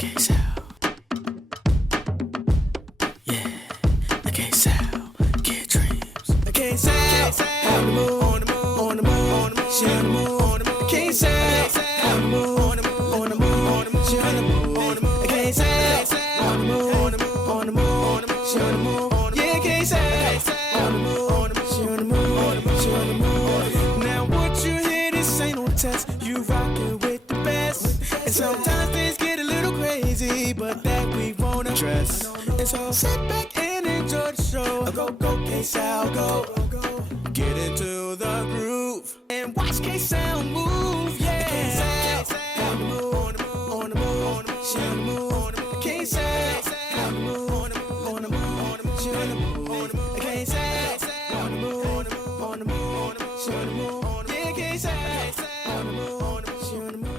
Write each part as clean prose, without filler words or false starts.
KSAL. Yeah, the KSAL, kid dreams. The KSAL, on the move, on the move, on the move, on the move, she on the move, on the move. The KSAL, on the move, on the move, on the move, on the move, she on the move, on the move. The KSAL, on the move, on the move, on the move, on the move, she on the move. Yeah, KSAL, on the move, on the move, she on the move, on the move, she on the move. Now what you hear, this ain't no test. You rockin' with the best, and sometimes things get a little crazy, but that we won't address. And so sit back and enjoy the show. Go, go, KSAL, go. Get into the groove and watch KSAL move. Yeah, KSAL, on the move, on the move, on the move, on the move, she on the move, on the move. KSAL, on the move, on the move, on the move, on the move, she on the move, on the move. KSAL, on the move, on the move, on the move, on the move, she on the move. Yeah, KSAL, on the move, on the move, she on the move.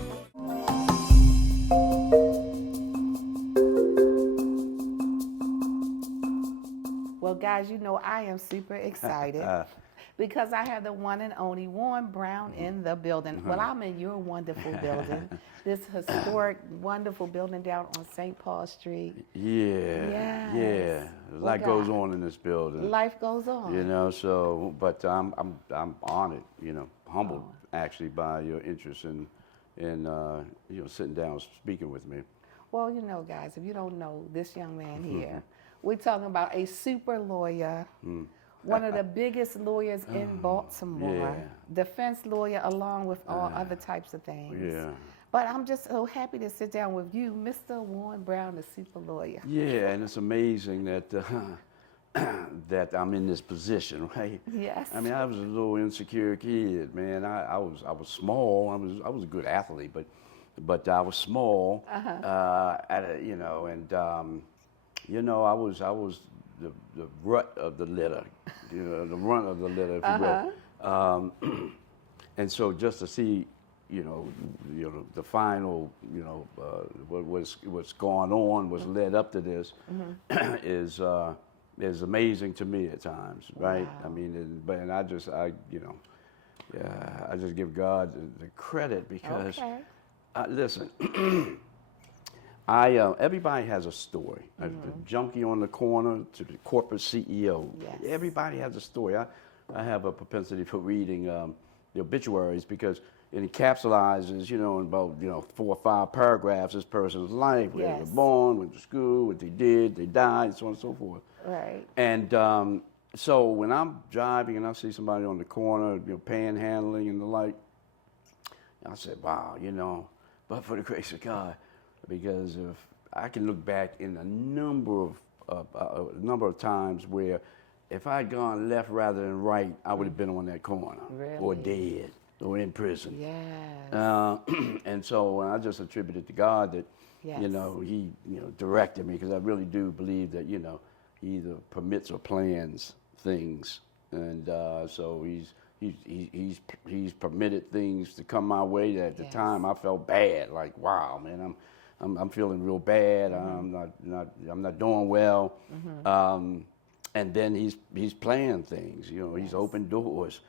Well, guys, you know I am super excited because I have the one and only Warren Brown in the building. Well, I'm in your wonderful building, this historic, wonderful building down on St. Paul Street. Yeah. Yes. A lot goes on in this building. Life goes on. You know, so, but I'm honored, you know, humbled actually by your interest in you know, sitting down speaking with me. Well, you know, guys, if you don't know this young man here, we're talking about a super lawyer, one of the biggest lawyers in Baltimore, defense lawyer along with all other types of things. Yeah. But I'm just so happy to sit down with you, Mr. Warren Brown, the super lawyer. Yeah, and it's amazing that that I'm in this position, right? Yes. I mean, I was a little insecure kid, man. I was small. I was a good athlete, but I was small. You know, and you know, I was the rut of the litter, you know, the runt of the litter, if you will. And so just to see, you know, the final, you know, what's going on, what's led up to this, is amazing to me at times, right? Wow. I mean, and I just give God the credit because, listen, everybody has a story. The junkie on the corner to the corporate CEO. Yes. Everybody has a story. I have a propensity for reading the obituaries because it encapsulates, you know, in about 4 or 5 paragraphs this person's life, where they were born, went to school, what they did, they died, so on and so forth. Right. And so when I'm driving and I see somebody on the corner, you know, panhandling and the like, I said, wow, you know, but for the grace of God, because if I can look back in a number of times where if I had gone left rather than right, I would have been on that corner or dead or in prison. Yes. And so I just attributed to God that, you know, He, you know, directed me because I really do believe that, you know, He either permits or plans things, and so He's permitted things to come my way that at the time I felt bad, like wow, man, I'm feeling real bad. I'm not doing well. And then he's planned things. You know, He's opened doors.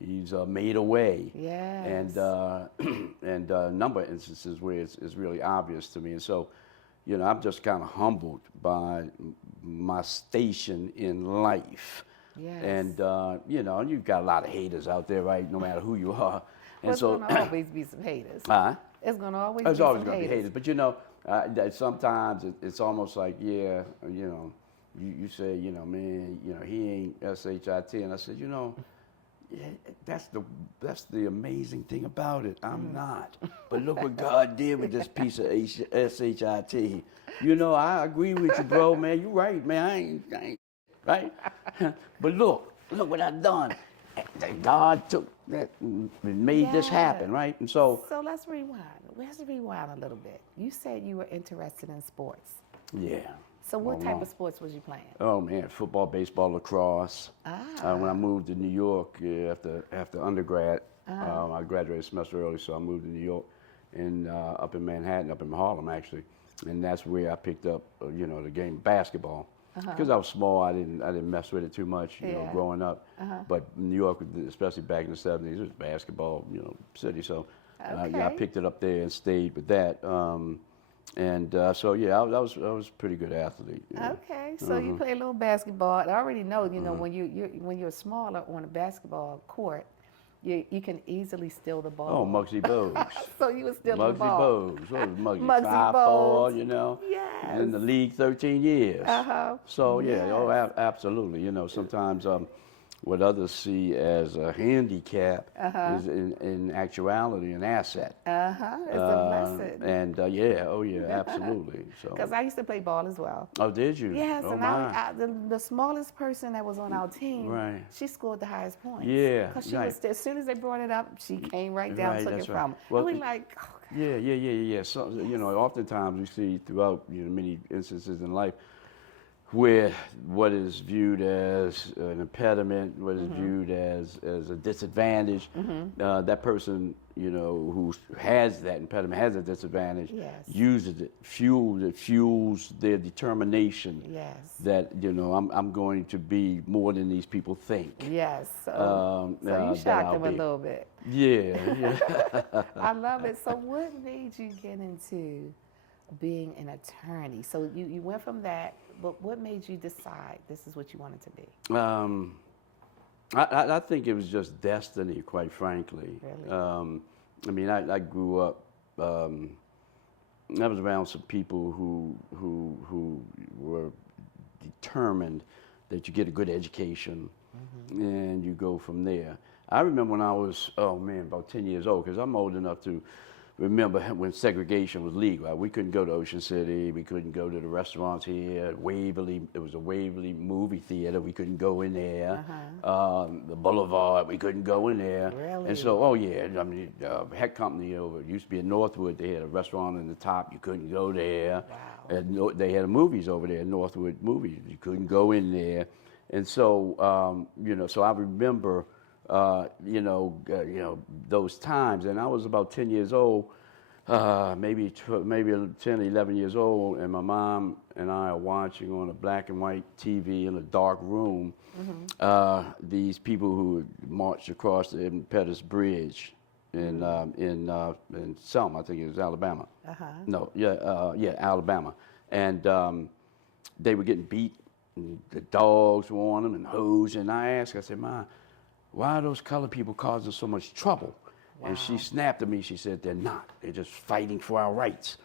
He's made a way. Yes. And a number of instances where it's really obvious to me. And so, you know, I'm just kind of humbled by my station in life. Yes. And you know, you've got a lot of haters out there, right? No matter who you are. And There's so, going to always be some haters. It's going to always There's be always some going to be haters, but you know, that sometimes it's almost like, you know, you say, you know, man, you know, he ain't SHIT, and I said, you know, that's the amazing thing about it. I'm not, but look what God did with this piece of SHIT. You know, I agree with you, bro, man. You right, man. I ain't right, but look what I done. God took that and made this happen, right? And so let's rewind. Let's rewind a little bit. You said you were interested in sports. Yeah. So what type of sports was you playing? Oh man, football, baseball, lacrosse. When I moved to New York after undergrad, I graduated a semester early, so I moved to New York and up in Manhattan, up in Harlem actually, and that's where I picked up you know, the game of basketball. Because I was small, I didn't mess with it too much, you know, growing up. But New York, especially back in the '70s, it was basketball, you know, city. So yeah, I picked it up there and stayed with that. And so yeah, I was a pretty good athlete. Yeah. Okay, so you play a little basketball. I already know, when you're smaller on a basketball court, you can easily steal the ball. Oh, Muggsy Bogues. So you were stealing the Muggsy ball. Bogues. What was Muggsy? Muggsy 5'4", Bogues. you know. Yes. In the league 13 years. Uh-huh. So yeah, Yes. oh, absolutely. You know, sometimes what others see as a handicap is in actuality an asset. It's a blessing. And yeah, oh yeah, absolutely. So. Because I used to play ball as well. Oh, did you? Yes, oh, and my. the smallest person that was on our team, Right. she scored the highest points. Yeah, Because she right. was, as soon as they brought it up, she came right down, Right, took that's it right. from her. Well, and we like, oh, God. Yeah. So, you know, oftentimes we see throughout many instances in life where what is viewed as an impediment, what is viewed as a disadvantage, that person, who has that impediment, has a disadvantage, Yes. uses it, fuels their determination Yes. that, I'm going to be more than these people think. Yes. So you that shocked I'll them a be. little bit. Yeah. I love it. So what made you get into being an attorney? So you went from that, but what made you decide this is what you wanted to be? I think it was just destiny, quite frankly. Really? I mean, I grew up. I was around some people who were determined that you get a good education, and you go from there. I remember when I was, about 10 years old, because I'm old enough to remember when segregation was legal. We couldn't go to Ocean City. We couldn't go to the restaurants here. Waverly, it was a Waverly movie theater. We couldn't go in there. The Boulevard, we couldn't go in there. Really? And so, I mean, Heck Company over, it used to be in Northwood. They had a restaurant in the top. You couldn't go there. Wow. And they had movies over there, Northwood Movies. You couldn't go in there. And so, so I remember, those times. And I was about 10 years old, maybe 10 or 11 years old, and my mom and I are watching on a black and white TV in a dark room these people who marched across the Pettus Bridge in Selma, I think it was Alabama. No, Alabama. And they were getting beat, and the dogs were on them and hosed. And I said, "Ma, why are those colored people causing so much trouble?" Wow. And she snapped at me. She said, "They're not. They're just fighting for our rights."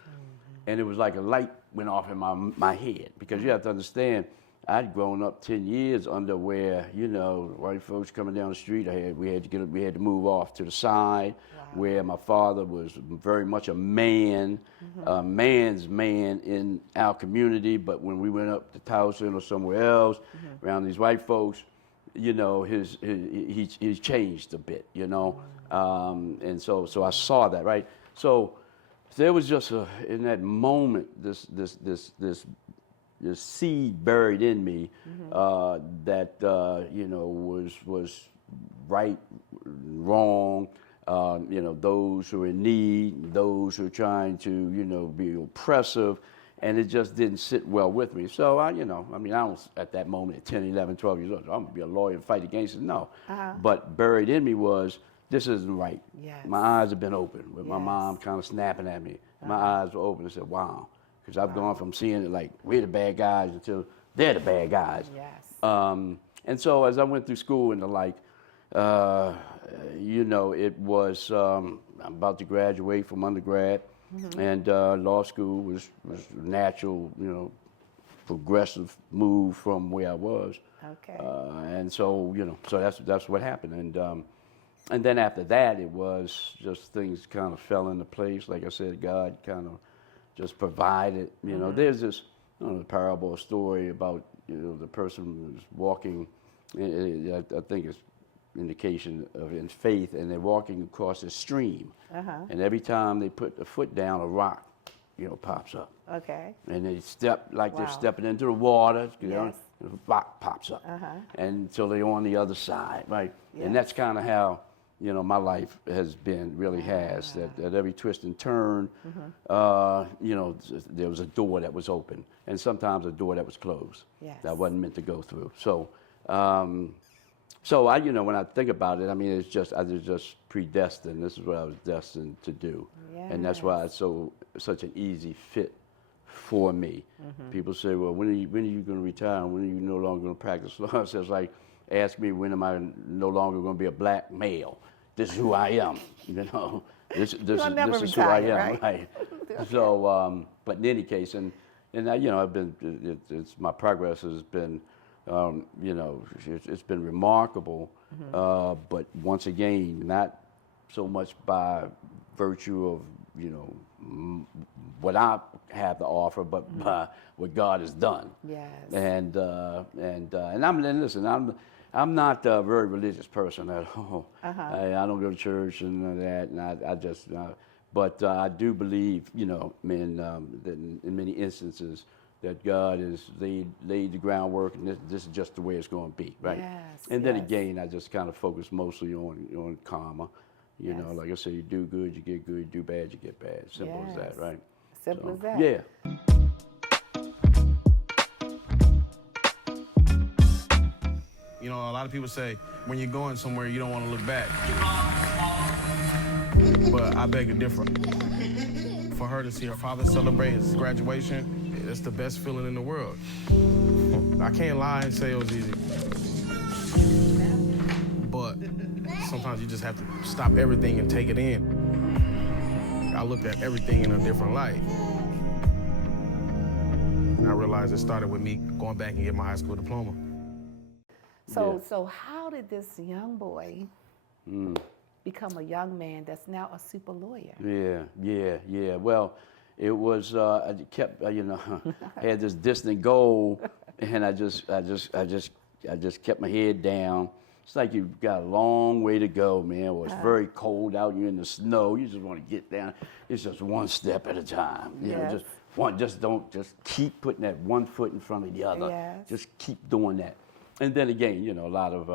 And it was like a light went off in my head, because you have to understand, I'd grown up 10 years under where, white folks coming down the street. We had to move off to the side, where my father was very much a man, a man's man in our community. But when we went up to Towson or somewhere else, around these white folks, he's changed a bit, and so I saw that, right? So there was just in that moment this seed buried in me that was right, wrong. Those who are in need, those who are trying to be oppressive. And it just didn't sit well with me. So I was at that moment at 10, 11, 12 years old, I'm gonna be a lawyer and fight against it. No. But buried in me was, this isn't right. Yes. My eyes have been open, with my mom kind of snapping at me. My eyes were open and said, wow. Because I've gone from seeing it like we're the bad guys until they're the bad guys. Yes. And so as I went through school and the like, it was, I'm about to graduate from undergrad. And law school was a natural, progressive move from where I was. Okay. And so, so that's what happened. And then after that, it was just things kind of fell into place. Like I said, God kind of just provided. There's this parable, a story about the person who was walking. I think it's indication of in faith, and they're walking across a stream, and every time they put a foot down, a rock, pops up. Okay. And they step like they're stepping into the water, and a rock pops up, and until they're on the other side, right? Yes. And that's kind of how my life has been, really has. That at every twist and turn, there was a door that was open, and sometimes a door that was closed. Yes. That wasn't meant to go through. So. So when I think about it, I mean, I was just predestined. This is what I was destined to do. and that's why it's such an easy fit for me. People say, well, when are you going to retire? When are you no longer going to practice law? So it's like, ask me, when am I no longer going to be a black male? This is who I am, you know. This is who I am, right? So, but in any case, and I, you know, I've been, it's my progress has been, you know, it's been remarkable. But once again, not so much by virtue of, you know, what I have to offer, but by what God has done. Yes. And I'm not a very religious person at all. I don't go to church and that, and I just, but I do believe, you know, in many instances, that God has laid the groundwork, and this is just the way it's going to be, right? Yes, and then again, I just kind of focus mostly on karma. You know, like I say, you do good, you get good; you do bad, you get bad. Simple as that, right? Simple as that. Yeah. You know, a lot of people say when you're going somewhere, you don't want to look back. But I beg to differ. For her to see her father celebrate his graduation, it's the best feeling in the world. I can't lie and say it was easy. But sometimes you just have to stop everything and take it in. I looked at everything in a different light. And I realized it started with me going back and getting my high school diploma. So how did this young boy become a young man that's now a super lawyer? Yeah. Well, it was I kept you know, I had this distant goal, and I just kept my head down. It's like you've got a long way to go, man. Well, it's very cold out. You're in the snow. You just want to get down. It's just one step at a time. You know, just keep putting that one foot in front of the other. Yes. Just keep doing that. And then again, you know, a lot of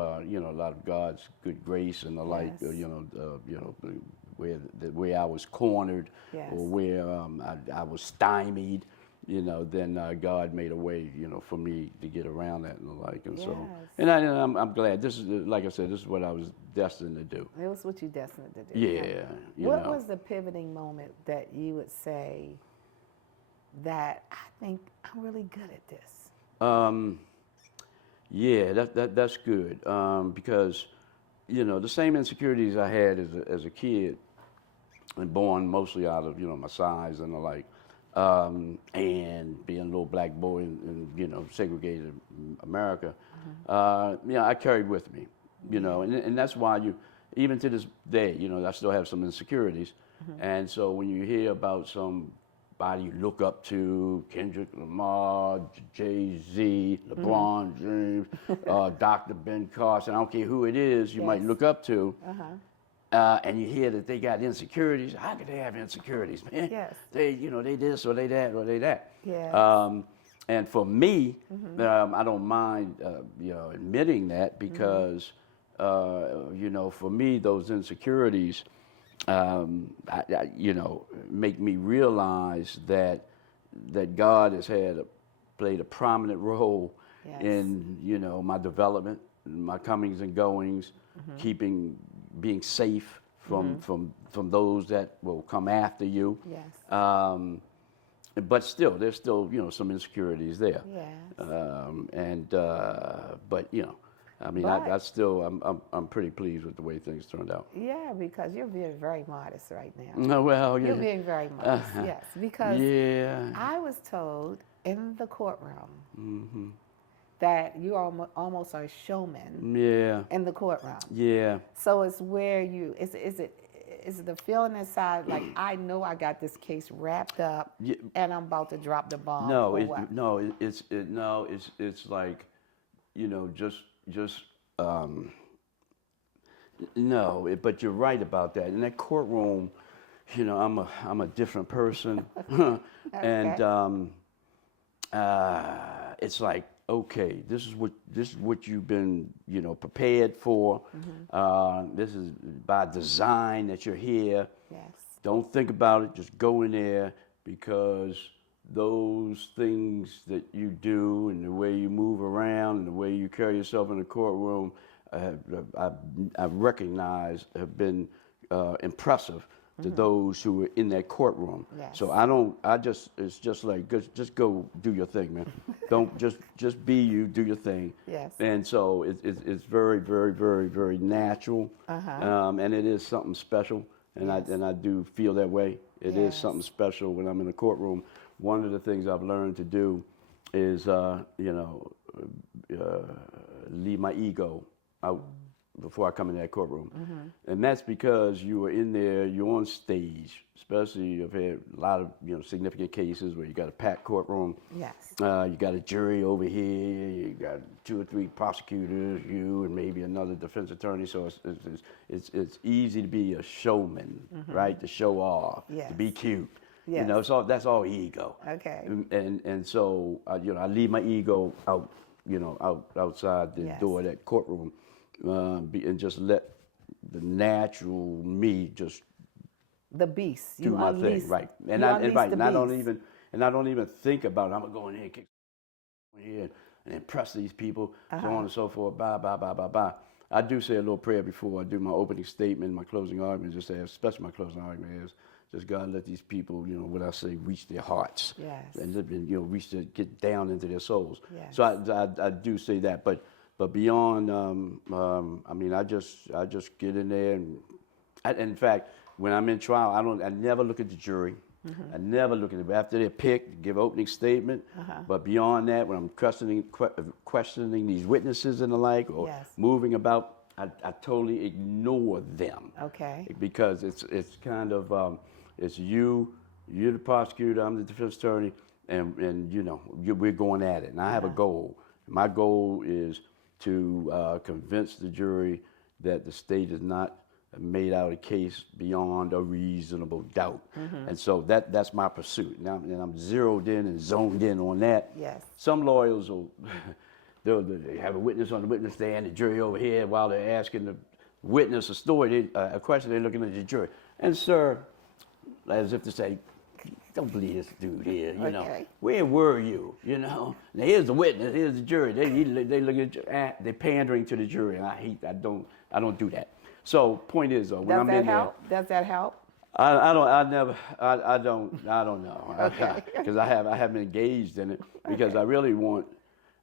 God's good grace and the like. Where I was cornered, or where I was stymied, you know, then God made a way, you know, for me to get around that and the like. And so, and I'm glad. This is, like I said, this is what I was destined to do. It was what you destined to do. Yeah. What was the pivoting moment that you would say that I think I'm really good at this? Yeah, that's good, because, you know, the same insecurities I had as a kid, and born mostly out of, you know, my size and the like, and being a little black boy in you know, segregated America, you know, I carried with me, you know, and that's why even to this day, you know, I still have some insecurities, and so when you hear about somebody you look up to, Kendrick Lamar, Jay-Z, LeBron James, Dr. Ben Carson, I don't care who it is, you might look up to, and you hear that they got insecurities. How could they have insecurities, man? Yes. They, you know, they this or they that or they that. Yes. And for me, I don't mind, you know, admitting that, because, you know, for me, those insecurities, you know, make me realize that God has played a prominent role in, you know, my development, my comings and goings, being safe from those that will come after you. Yes. But still, there's still, you know, some insecurities there. Yes. But you know, I mean, I still, I'm pretty pleased with the way things turned out. Yeah, because you're being very modest right now. No, well, yeah. You're being very modest, yes. Because yeah. I was told in the courtroom that you almost are a showman in the courtroom. Yeah. So it's where is it the feeling inside, like, I know I got this case wrapped up and I'm about to drop the bomb? No, it's like, you know, no, but you're right about that. In that courtroom, you know, I'm a different person, and it's like, okay, this is what you've been, you know, prepared for. This is by design that you're here. Yes. Don't think about it. Just go in there, because those things that you do and the way you move around and the way you carry yourself in the courtroom, I recognize have been impressive to those who are in that courtroom. Yes. So it's just like, just go do your thing, man. Don't just be you, do your thing. Yes. And so it's very, very, very, very natural. And it is something special. And I do feel that way. It is something special when I'm in the courtroom. One of the things I've learned to do is, leave my ego out before I come in that courtroom. And that's because you are in there, you're on stage, especially I've had a lot of significant cases where you got a packed courtroom. Yes. You got a jury over here, you got 2 or 3 prosecutors, you and maybe another defense attorney. So it's easy to be a showman, right? To show off, to be cute. Yes. So that's all ego. Okay. And so I leave my ego out, outside the door of that courtroom, and just let the natural me just The beast. do my thing, right? And I don't even think about it. I'm gonna go in here and kick here and impress these people, so on and so forth. Blah blah blah blah blah. I do say a little prayer before I do my opening statement, my closing argument. Just say, especially my closing argument is, just God let these people, what I say, reach their hearts. Yes. And get down into their souls. Yes. So I do say that, but beyond, I just get in there and in fact, when I'm in trial, I never look at the jury. I never look at it. After they're picked, give opening statement. But beyond that, when I'm questioning these witnesses and the like, or moving about, I totally ignore them. Okay. Because it's kind of it's you're the prosecutor, I'm the defense attorney, and we're going at it. And I have a goal. My goal is to convince the jury that the state has not made out a case beyond a reasonable doubt. And so that's my pursuit. Now, and I'm zeroed in and zoned in on that. Yes. Some lawyers will they'll have a witness on the witness stand, the jury over here, while they're asking the witness a story, a question, they're looking at the jury. And sir, as if to say, don't believe this dude here, where were you, Now here's the witness, here's the jury. They look at you, they're pandering to the jury, and I don't do that. So point is, when I'm in there, does that help? I don't know. Okay. Because I haven't engaged in it, because I really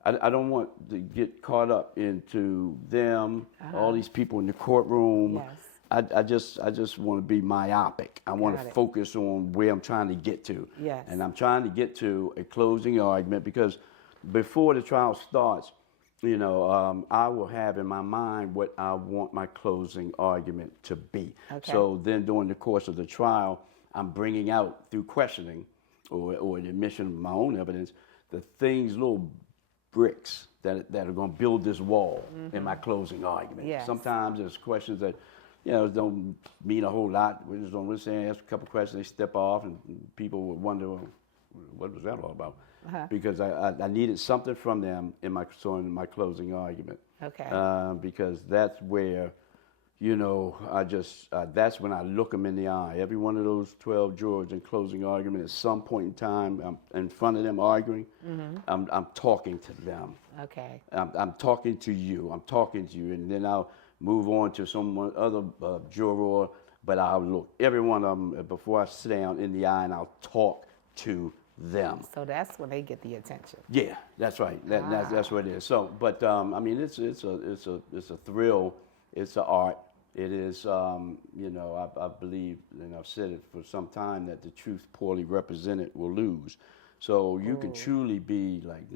I don't want to get caught up into them, all these people in the courtroom. Yes. I just want to be myopic. I want to focus on where I'm trying to get to. Yes. And I'm trying to get to a closing argument, because before the trial starts, I will have in my mind what I want my closing argument to be. Okay. So then during the course of the trial, I'm bringing out through questioning or the admission of my own evidence, the things, little bricks that are going to build this wall in my closing argument. Yes. Sometimes there's questions that don't mean a whole lot. We just don't listen, ask a couple questions, they step off, and people would wonder, well, what was that all about? Because I needed something from them in my closing argument. Okay. Because that's where, that's when I look them in the eye. Every one of those 12 jurors in closing argument, at some point in time, I'm in front of them arguing. I'm talking to them. Okay. I'm talking to you. I'm talking to you, and then I'll move on to some other juror. But I'll look every one of them before I sit down in the eye, and I'll talk to them. So that's when they get the attention. Yeah, that's right. That's what it is. So, but it's a thrill. It's an art. It is, I believe, and I've said it for some time, that the truth poorly represented will lose. So you can truly be like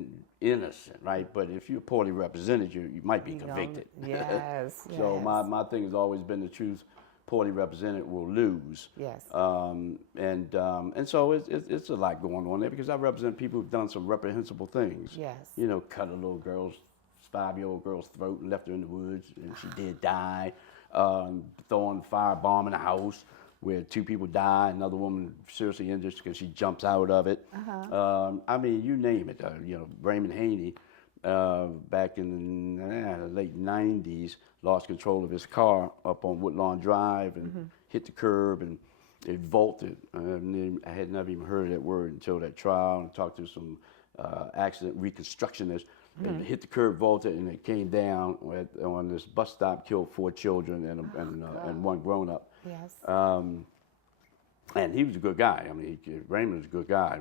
innocent, right? But if you're poorly represented, you might be convicted. Yes. So my thing has always been the truth poorly represented will lose. Yes. And so it's a lot going on there, because I represent people who've done some reprehensible things. Yes. Cut a little 5-year-old girl's throat and left her in the woods, and she did die. Throwing a firebomb in a house where 2 people die, another woman seriously injured because she jumps out of it. You name it. Raymond Haney, back in the late 90s, lost control of his car up on Woodlawn Drive and hit the curb, and it vaulted. I had never even heard of that word until that trial, and talked to some accident reconstructionists. It hit the curb, vaulted, and it came down on this bus stop, killed 4 children and one grown-up. Yes. And he was a good guy. I mean, Raymond was a good guy.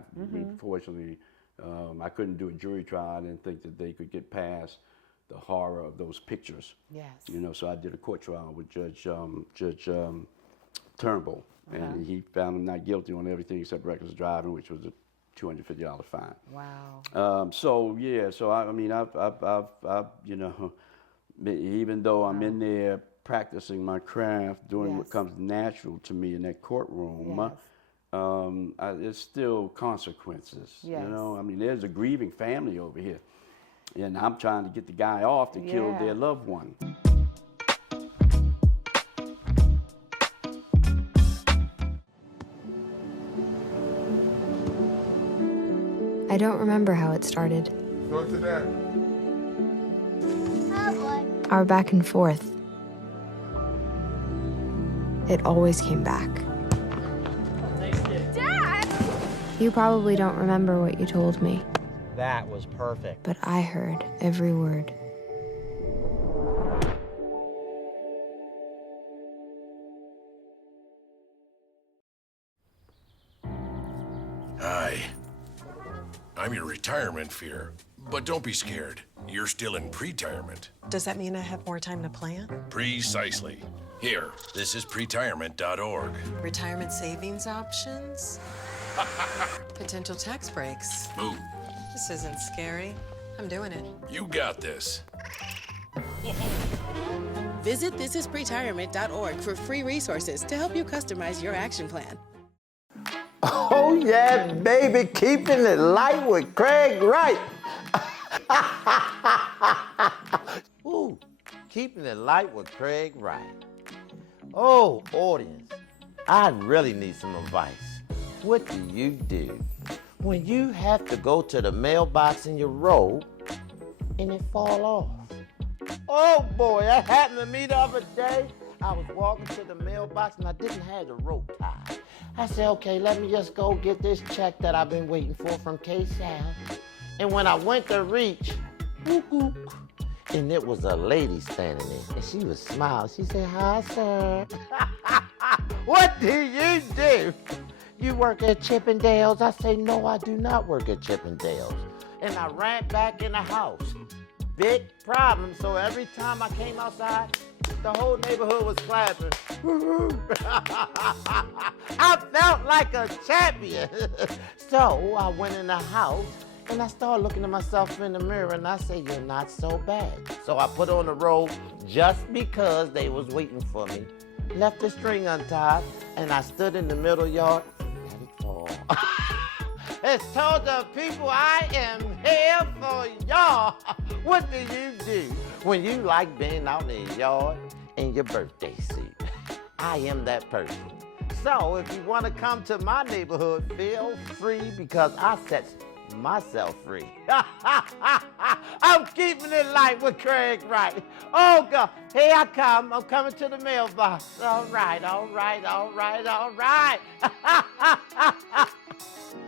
Fortunately, I couldn't do a jury trial. I didn't think that they could get past the horror of those pictures. Yes. You know, so I did a court trial with Judge Turnbull, and he found him not guilty on everything except reckless driving, which was a $250 fine. Wow. So yeah, so I mean, I've you know, even though I'm in there practicing my craft, doing what comes natural to me in that courtroom, there's still consequences. You know, I mean, there's a grieving family over here, and I'm trying to get the guy off to kill their loved one. I don't remember how it started. Go to that. Our back and forth. It always came back. Dad! You probably don't remember what you told me, That was perfect. but I heard every word. Hi. I'm your retirement fear. But don't be scared. You're still in pre-retirement. Does that mean I have more time to plan? Precisely. Here, this is pretirement.org. Retirement savings options? Potential tax breaks. Ooh, This isn't scary. I'm doing it. you got this. Visit thisispretirement.org for free resources to help you customize your action plan. Oh, yeah, baby, keeping it light with Craig Wright. Ooh, keeping it light with Craig Wright. Oh, audience, I really need some advice. What do you do when you have to go to the mailbox in your robe and it fall off? Oh boy, that happened to me the other day. I was walking to the mailbox and I didn't have the rope tied. I said, okay, let me just go get this check that I've been waiting for from KSAL. And when I went to reach, whoop, whoop, and it was a lady standing there, and she was smiling. She said, hi, sir. What do you do? You work at Chippendales? I say, no, I do not work at Chippendales. And I ran back in the house. Big problem. So every time I came outside, the whole neighborhood was clapping. I felt like a champion. So I went in the house and I started looking at myself in the mirror and I said, you're not so bad. So I put on the robe just because they was waiting for me. Left the string untied and I stood in the middle yard and let it fall. It's told the people I am here for y'all. What do you do when you like being out in the yard in your birthday suit? I am that person. So if you want to come to my neighborhood, feel free because I set myself free. I'm keeping it light with Craig Wright. Oh, God. Here I come. I'm coming to the mailbox. All right, all right, all right, all right.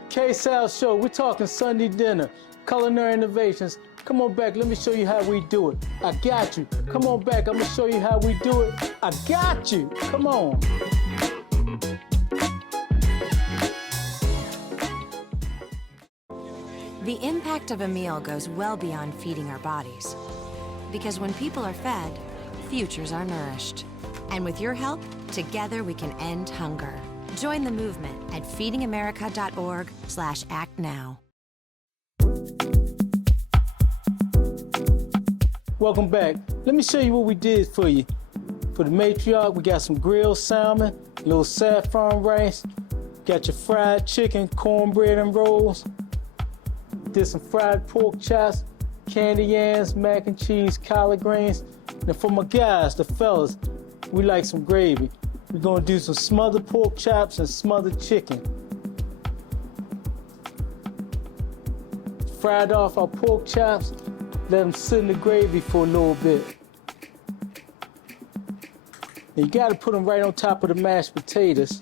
KSAL Show, we're talking Sunday dinner, culinary innovations. Come on back, let me show you how we do it. I got you. Come on back, I'm gonna show you how we do it. I got you. Come on. The impact of a meal goes well beyond feeding our bodies. Because when people are fed, futures are nourished. And with your help, together we can end hunger. Join the movement at feedingamerica.org/actnow. Welcome back. Let me show you what we did for you. For the matriarch, we got some grilled salmon, a little saffron rice, got your fried chicken, cornbread and rolls, did some fried pork chops, candy yams, mac and cheese, collard greens. And for my guys, the fellas, we like some gravy. We're gonna do some smothered pork chops and smothered chicken. Fried off our pork chops, let them sit in the gravy for a little bit. And you gotta put them right on top of the mashed potatoes.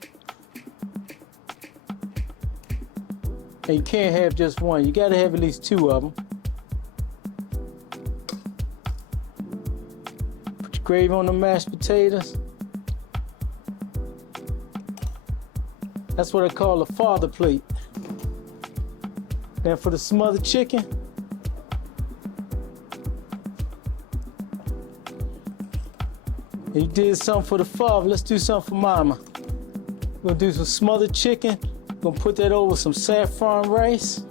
And you can't have just one, you gotta have at least two of them. Put your gravy on the mashed potatoes. That's what I call a father plate. Then for the smothered chicken, you did something for the father, let's do something for mama. We're gonna do some smothered chicken. We're gonna put that over some saffron rice.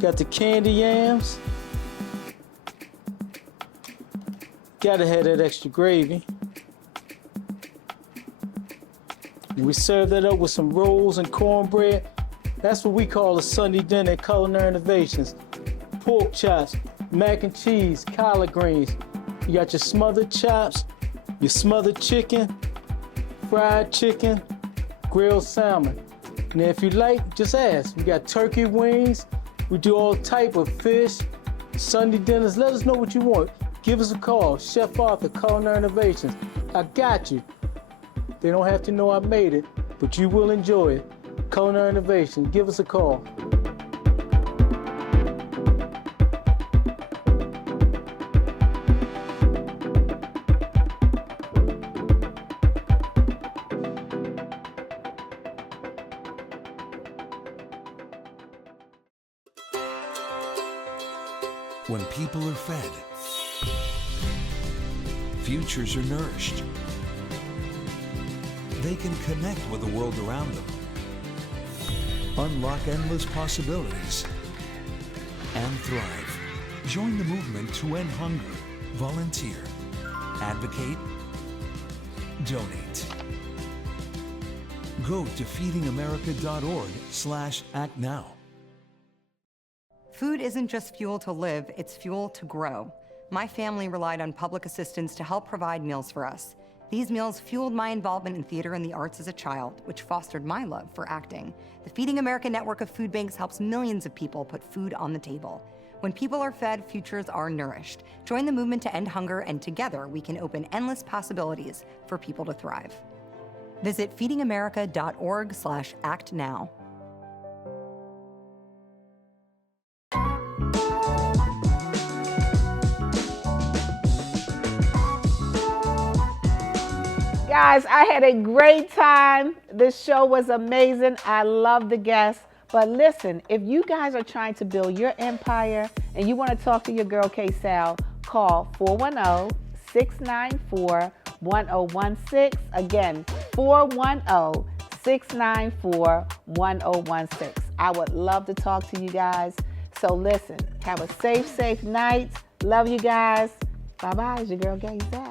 Got the candy yams. Gotta have that extra gravy. And we serve that up with some rolls and cornbread. That's what we call a Sunday dinner at Culinary Innovations. Pork chops, mac and cheese, collard greens. You got your smothered chops, your smothered chicken, fried chicken, grilled salmon. And if you like, just ask. We got turkey wings. We do all type of fish, Sunday dinners. Let us know what you want. Give us a call. Chef Arthur, Culinary Innovations. I got you. They don't have to know I made it, but you will enjoy it. Culinary Innovations. Give us a call. When people are fed, futures are nourished. They can connect with the world around them, unlock endless possibilities, and thrive. Join the movement to end hunger. Volunteer. Advocate. Donate. Go to feedingamerica.org/actnow. Food isn't just fuel to live, it's fuel to grow. My family relied on public assistance to help provide meals for us. These meals fueled my involvement in theater and the arts as a child, which fostered my love for acting. The Feeding America network of food banks helps millions of people put food on the table. When people are fed, futures are nourished. Join the movement to end hunger, and together we can open endless possibilities for people to thrive. Visit feedingamerica.org/actnow. Guys, I had a great time. This show was amazing. I love the guests. But listen, if you guys are trying to build your empire and you want to talk to your girl KSAL, call 410-694-1016. Again, 410-694-1016. I would love to talk to you guys. So listen, have a safe night. Love you guys. Bye-bye. It's your girl KSAL.